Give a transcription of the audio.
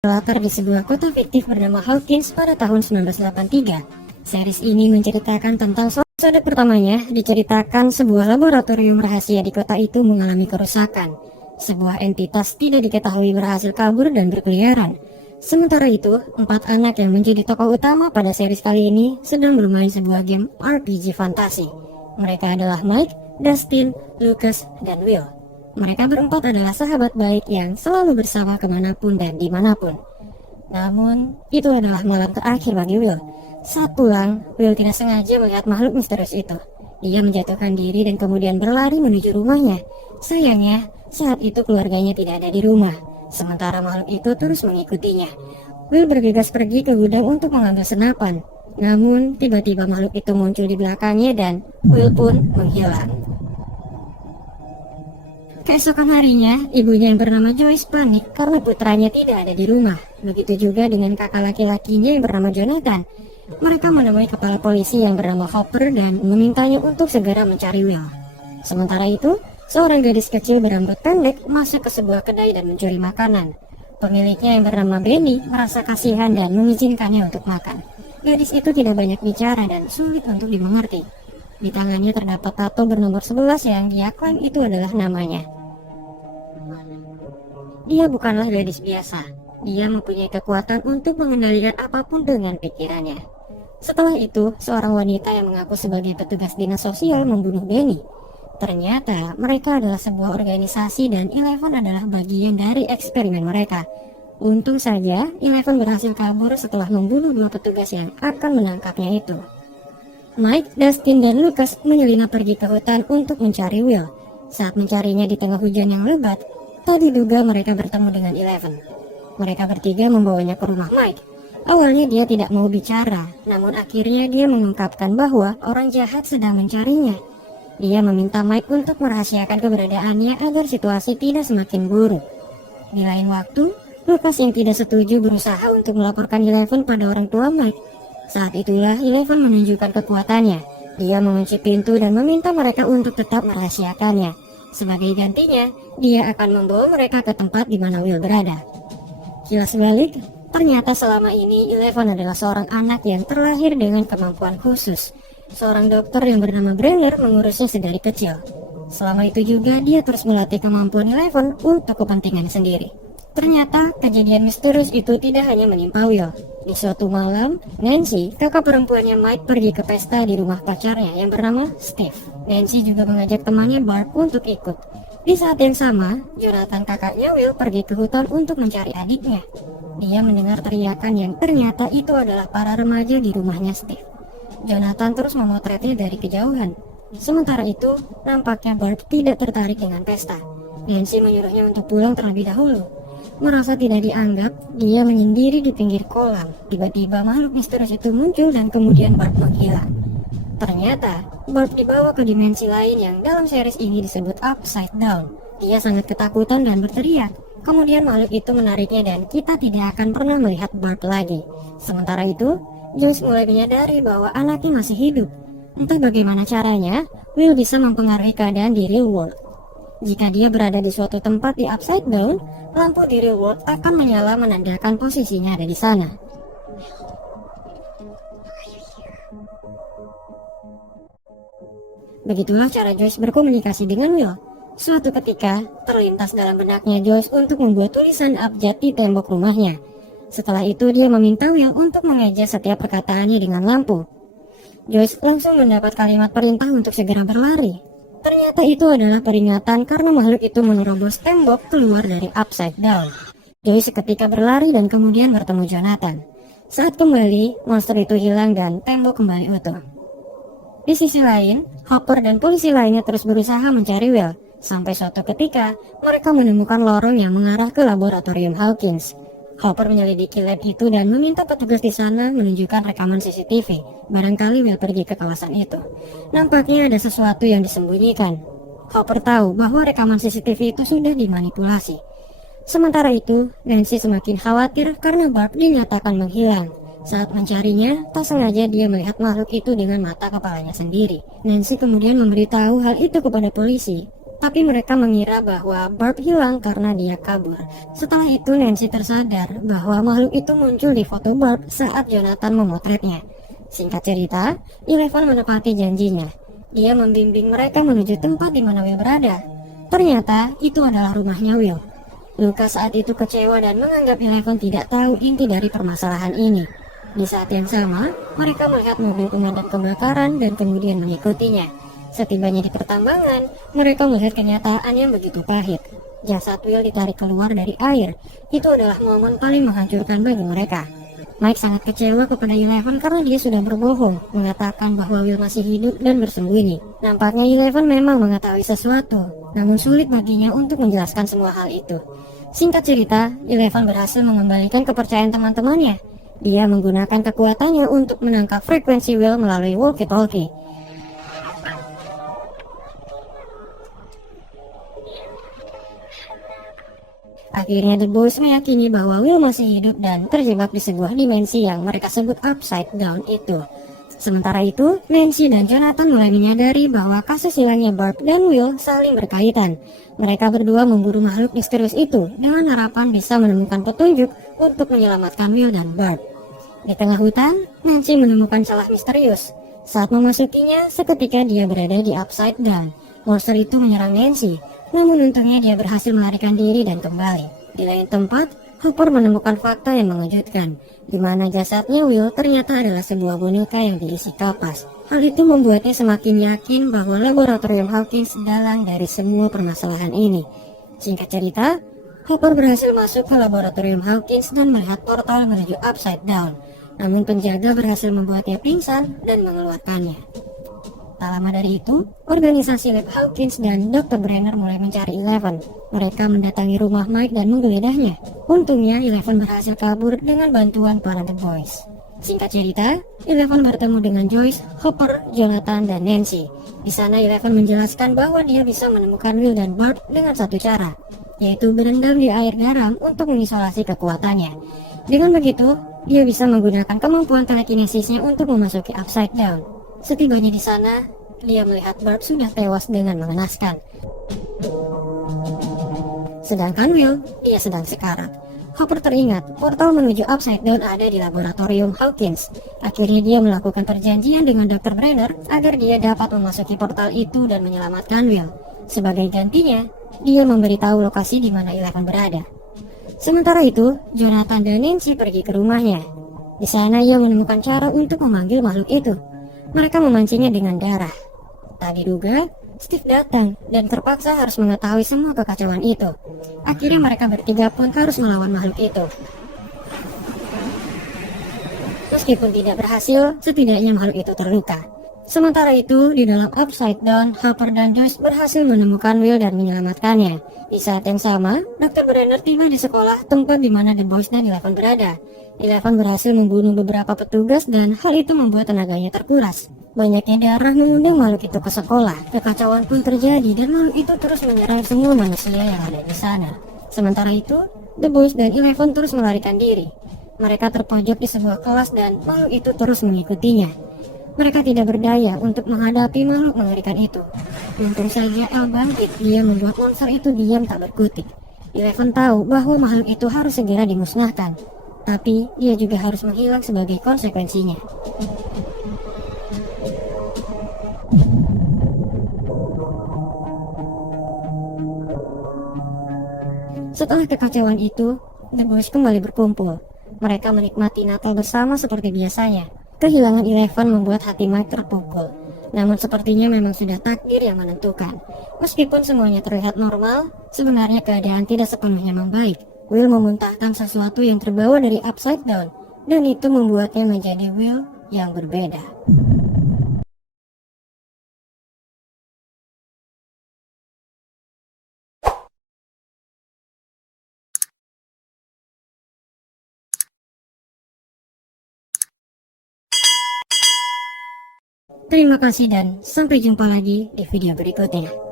berlatar di sebuah kota fiktif bernama Hawkins pada tahun 1983. Series ini menceritakan tentang episode pertamanya diceritakan sebuah laboratorium rahasia di kota itu mengalami kerusakan. Sebuah entitas tidak diketahui berhasil kabur dan berkeliaran. Sementara itu, 4 anak yang menjadi tokoh utama pada series kali ini sedang bermain sebuah game RPG fantasi. Mereka adalah Mike, Dustin, Lucas, dan Will. Mereka berempat adalah sahabat baik yang selalu bersama kemanapun dan dimanapun. Namun, itu adalah malam terakhir bagi Will. Saat pulang, Will tidak sengaja melihat makhluk misterius itu. Dia menjatuhkan diri dan kemudian berlari menuju rumahnya. Sayangnya, saat itu keluarganya tidak ada di rumah. Sementara makhluk itu terus mengikutinya. Will bergegas pergi ke gudang untuk mengambil senapan. Namun, tiba-tiba makhluk itu muncul di belakangnya dan Will pun menghilang. Keesokan harinya, ibunya yang bernama Joyce panik karena putranya tidak ada di rumah. Begitu juga dengan kakak laki-lakinya yang bernama Jonathan. Mereka menemui kepala polisi yang bernama Hopper dan memintanya untuk segera mencari Will. Sementara itu, seorang gadis kecil berambut pendek masuk ke sebuah kedai dan mencuri makanan. Pemiliknya yang bernama Benny merasa kasihan dan mengizinkannya untuk makan. Gadis itu tidak banyak bicara dan sulit untuk dimengerti. Di tangannya terdapat tato bernomor 11 yang dia klaim itu adalah namanya. Dia bukanlah gadis biasa. Dia mempunyai kekuatan untuk mengendalikan apapun dengan pikirannya. Setelah itu, seorang wanita yang mengaku sebagai petugas dinas sosial membunuh Benny. Ternyata mereka adalah sebuah organisasi dan Eleven adalah bagian dari eksperimen mereka. Untung saja Eleven berhasil kabur setelah membunuh 2 petugas yang akan menangkapnya itu. Mike, Dustin, dan Lucas menyelinap pergi ke hutan untuk mencari Will. Saat mencarinya di tengah hujan yang lebat, tak diduga mereka bertemu dengan Eleven. Mereka bertiga membawanya ke rumah Mike. Awalnya dia tidak mau bicara, namun akhirnya dia mengungkapkan bahwa orang jahat sedang mencarinya. Dia meminta Mike untuk merahasiakan keberadaannya agar situasi tidak semakin buruk. Di lain waktu, Lucas yang tidak setuju berusaha untuk melaporkan Eleven pada orang tua Mike. Saat itulah Eleven menunjukkan kekuatannya. Dia mengunci pintu dan meminta mereka untuk tetap merahasiakannya. Sebagai gantinya, dia akan membawa mereka ke tempat di mana Will berada. Kilas balik, ternyata selama ini Eleven adalah seorang anak yang terlahir dengan kemampuan khusus. Seorang dokter yang bernama Brenner mengurusnya sedari kecil. Selama itu juga dia terus melatih kemampuan Eleven untuk kepentingan sendiri. Ternyata kejadian misterius itu tidak hanya menimpa Will. Di suatu malam, Nancy, kakak perempuannya Mike, pergi ke pesta di rumah pacarnya yang bernama Steve. Nancy juga mengajak temannya Barb untuk ikut. Di saat yang sama, Jonathan, kakaknya Will, pergi ke hutan untuk mencari adiknya. Dia mendengar teriakan yang ternyata itu adalah para remaja di rumahnya Steve. Jonathan terus memotretnya dari kejauhan. Sementara itu, nampaknya Barb tidak tertarik dengan pesta. Nancy menyuruhnya untuk pulang terlebih dahulu. Merasa tidak dianggap, dia menyendiri di pinggir kolam. Tiba-tiba makhluk misterius itu muncul dan kemudian Barb menghilang. Ternyata, Barb dibawa ke dimensi lain yang dalam series ini disebut Upside Down. Dia sangat ketakutan dan berteriak. Kemudian makhluk itu menariknya dan kita tidak akan pernah melihat Barb lagi. Sementara itu, Joyce mulai menyadari bahwa anaknya masih hidup. Entah bagaimana caranya, Will bisa mempengaruhi keadaan di real world. Jika dia berada di suatu tempat di Upside Down, lampu di real world akan menyala menandakan posisinya ada di sana. Begitulah cara Joyce berkomunikasi dengan Will. Suatu ketika, terlintas dalam benaknya Joyce untuk membuat tulisan abjad di tembok rumahnya. Setelah itu dia meminta Will untuk mengeja setiap perkataannya dengan lampu. Joyce langsung mendapat kalimat perintah untuk segera berlari. Ternyata itu adalah peringatan karena makhluk itu menerobos tembok keluar dari Upside Down. Joyce seketika berlari dan kemudian bertemu Jonathan. Saat kembali, monster itu hilang dan tembok kembali utuh. Di sisi lain, Hopper dan polisi lainnya terus berusaha mencari Will. Sampai suatu ketika, mereka menemukan lorong yang mengarah ke laboratorium Hawkins. Hopper menyelidiki lab itu dan meminta petugas di sana menunjukkan rekaman CCTV. Barangkali Will pergi ke kawasan itu. Nampaknya ada sesuatu yang disembunyikan. Hopper tahu bahwa rekaman CCTV itu sudah dimanipulasi. Sementara itu, Nancy semakin khawatir karena Barb dinyatakan menghilang. Saat mencarinya, tak sengaja dia melihat makhluk itu dengan mata kepalanya sendiri. Nancy kemudian memberitahu hal itu kepada polisi. tapi mereka mengira bahwa Bart hilang karena dia kabur. Setelah itu Nancy tersadar bahwa makhluk itu muncul di foto Bart saat Jonathan memotretnya. Singkat cerita, Eleven menepati janjinya. Dia membimbing mereka menuju tempat di mana Will berada. Ternyata itu adalah rumahnya Will. Lucas saat itu kecewa dan menganggap Eleven tidak tahu inti dari permasalahan ini. Di saat yang sama, mereka melihat mobil pemadam kebakaran dan kemudian mengikutinya. Setibanya di pertambangan, mereka melihat kenyataan yang begitu pahit. Jasad Will ditarik keluar dari air. Itu adalah momen paling menghancurkan bagi mereka. Mike sangat kecewa kepada Eleven karena dia sudah berbohong, mengatakan bahwa Will masih hidup dan bersembunyi. Nampaknya Eleven memang mengetahui sesuatu, namun sulit baginya untuk menjelaskan semua hal itu. Singkat cerita, Eleven berhasil mengembalikan kepercayaan teman-temannya. Dia menggunakan kekuatannya untuk menangkap frekuensi Will melalui walkie-talkie. Akhirnya The Boys meyakini bahwa Will masih hidup dan terjebak di sebuah dimensi yang mereka sebut Upside Down itu. Sementara itu, Nancy dan Jonathan mulai menyadari bahwa kasus hilangnya Bart dan Will saling berkaitan. Mereka berdua memburu makhluk misterius itu dengan harapan bisa menemukan petunjuk untuk menyelamatkan Will dan Bart. Di tengah hutan, Nancy menemukan celah misterius. Saat memasukinya, seketika dia berada di Upside Down. Monster itu menyerang Nancy, namun untungnya dia berhasil melarikan diri dan kembali. Di lain tempat, Hopper menemukan fakta yang mengejutkan, di mana jasadnya Will ternyata adalah sebuah boneka yang diisi kapas. Hal itu membuatnya semakin yakin bahwa laboratorium Hawkins dalang dari semua permasalahan ini. Singkat cerita, Hopper berhasil masuk ke laboratorium Hawkins dan melihat portal menuju Upside Down. Namun penjaga berhasil membuatnya pingsan dan mengeluarkannya. Tak lama dari itu, organisasi Lab Hawkins dan Dr. Brenner mulai mencari Eleven. Mereka mendatangi rumah Mike dan menggeledah. Untungnya, Eleven berhasil kabur dengan bantuan para The Boys. Singkat cerita, Eleven bertemu dengan Joyce, Hopper, Jonathan, dan Nancy. Di sana Eleven menjelaskan bahwa dia bisa menemukan Will dan Bart dengan satu cara, yaitu berendam di air garam untuk mengisolasi kekuatannya. Dengan begitu, dia bisa menggunakan kemampuan telekinesisnya untuk memasuki Upside Down. Setibanya di sana, dia melihat Bart sudah tewas dengan mengenaskan. Sedangkan Will, dia sedang sekarat. Hopper teringat, portal menuju Upside Down ada di laboratorium Hawkins. Akhirnya dia melakukan perjanjian dengan Dr. Brenner agar dia dapat memasuki portal itu dan menyelamatkan Will. Sebagai gantinya, dia memberitahu lokasi di mana Eleven berada. Sementara itu, Jonathan dan Nancy pergi ke rumahnya. Di sana ia menemukan cara untuk memanggil makhluk itu. Mereka memancingnya dengan darah. Tak diduga, Steve datang dan terpaksa harus mengetahui semua kekacauan itu. Akhirnya mereka bertiga pun harus melawan makhluk itu. Meskipun tidak berhasil, setidaknya makhluk itu terluka. Sementara itu, di dalam Upside Down, Hopper dan Joyce berhasil menemukan Will dan menyelamatkannya. Di saat yang sama, Dr. Brenner tiba di sekolah tempat di mana The Boys dan Eleven berada. Eleven berhasil membunuh beberapa petugas dan hal itu membuat tenaganya terkuras. Banyaknya darah mengundang makhluk itu ke sekolah. Kekacauan pun terjadi dan makhluk itu terus menyerang semua manusia yang ada di sana. Sementara itu, The Boys dan Eleven terus melarikan diri. Mereka terpojok di sebuah kelas dan makhluk itu terus mengikutinya. Mereka tidak berdaya untuk menghadapi makhluk mengerikan itu. Untung saja El bangkit, dia membuat monster itu diam tak berkutik. Eleven tahu bahwa makhluk itu harus segera dimusnahkan, tapi dia juga harus menghilang sebagai konsekuensinya. Setelah kekacauan itu, The Boys kembali berkumpul. Mereka menikmati Natal bersama seperti biasanya. Kehilangan Eleven membuat hati Mike terpukul. Namun sepertinya memang sudah takdir yang menentukan. Meskipun semuanya terlihat normal, sebenarnya keadaan tidak sepenuhnya membaik. Will memuntahkan sesuatu yang terbawa dari Upside Down, dan itu membuatnya menjadi Will yang berbeda. Terima kasih dan sampai jumpa lagi di video berikutnya.